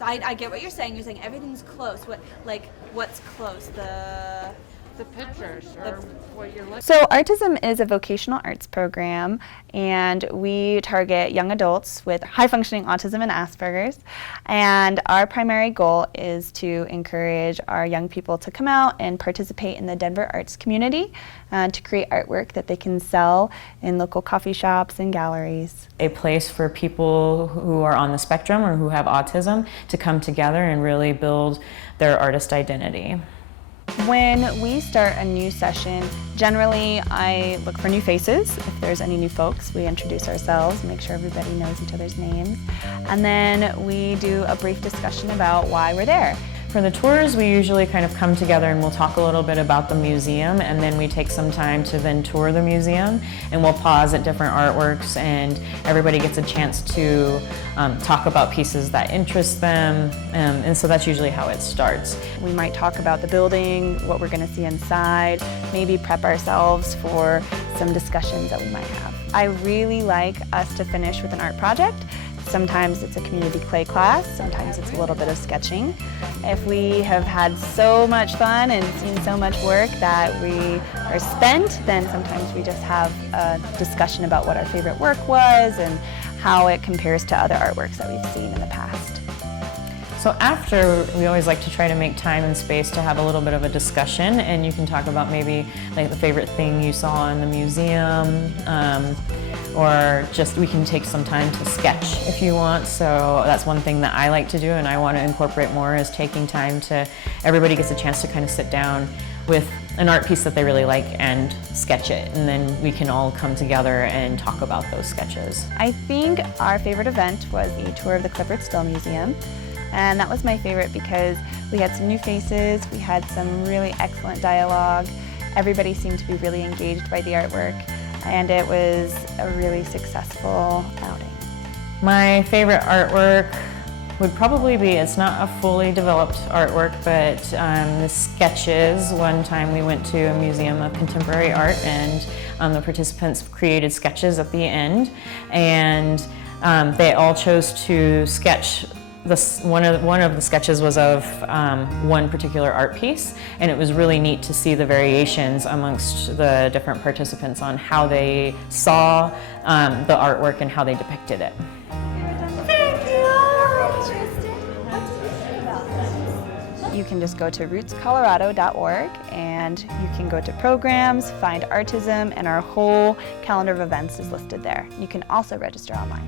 So I get what you're saying. You're saying everything's close. What's close? The pictures or what you're looking. So Artism is a vocational arts program, and we target young adults with high-functioning autism and Asperger's. And our primary goal is to encourage our young people to come out and participate in the Denver arts community to create artwork that they can sell in local coffee shops and galleries. A place for people who are on the spectrum or who have autism to come together and really build their artist identity. When we start a new session, generally I look for new faces. If there's any new folks, we introduce ourselves, make sure everybody knows each other's names, and then we do a brief discussion about why we're there. For the tours, we usually kind of come together and we'll talk a little bit about the museum, and then we take some time to then tour the museum, and we'll pause at different artworks, and everybody gets a chance to talk about pieces that interest them, and so that's usually how it starts. We might talk about the building, what we're going to see inside, maybe prep ourselves for some discussions that we might have. I really like us to finish with an art project. Sometimes it's a community clay class, sometimes it's a little bit of sketching. If we have had so much fun and seen so much work that we are spent, then sometimes we just have a discussion about what our favorite work was and how it compares to other artworks that we've seen in the past. So after, we always like to try to make time and space to have a little bit of a discussion, and you can talk about maybe like the favorite thing you saw in the museum, or just we can take some time to sketch if you want. So that's one thing that I like to do and I want to incorporate more, is taking time to, everybody gets a chance to kind of sit down with an art piece that they really like and sketch it, and then we can all come together and talk about those sketches. I think our favorite event was the tour of the Clifford Still Museum. And that was my favorite because we had some new faces, we had some really excellent dialogue, everybody seemed to be really engaged by the artwork, and it was a really successful outing. My favorite artwork would probably be, it's not a fully developed artwork, but the sketches. One time we went to a museum of contemporary art, and the participants created sketches at the end, and they all chose to sketch. One of the sketches was of one particular art piece, and it was really neat to see the variations amongst the different participants on how they saw the artwork and how they depicted it. You can just go to rootscolorado.org and you can go to programs, find Artism, and our whole calendar of events is listed there. You can also register online.